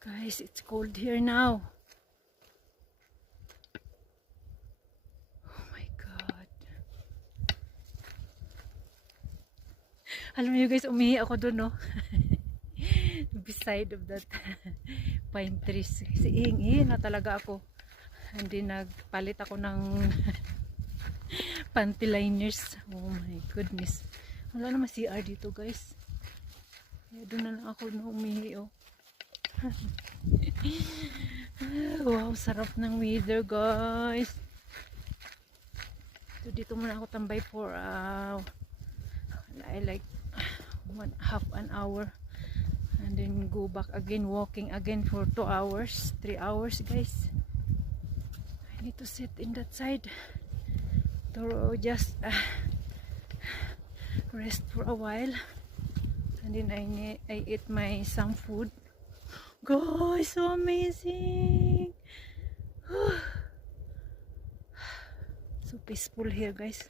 Guys, it's cold here now. Oh my God. Alam niyo guys, umihi ako doon, no? Beside of that pine trees. Kasi iing-ihi na talaga ako. Hindi nagpalit ako ng panty liners. Oh my goodness. Wala naman CR dito guys. Kaya doon na lang ako na umihi, oh. Wow, sarap ng weather guys. So dito muna ako tambay for like half an hour, and then go back again, walking again for 2 hours, 3 hours guys. I need to sit in that side to just rest for a while, and then I eat my some food. Guys, so amazing. So peaceful here guys.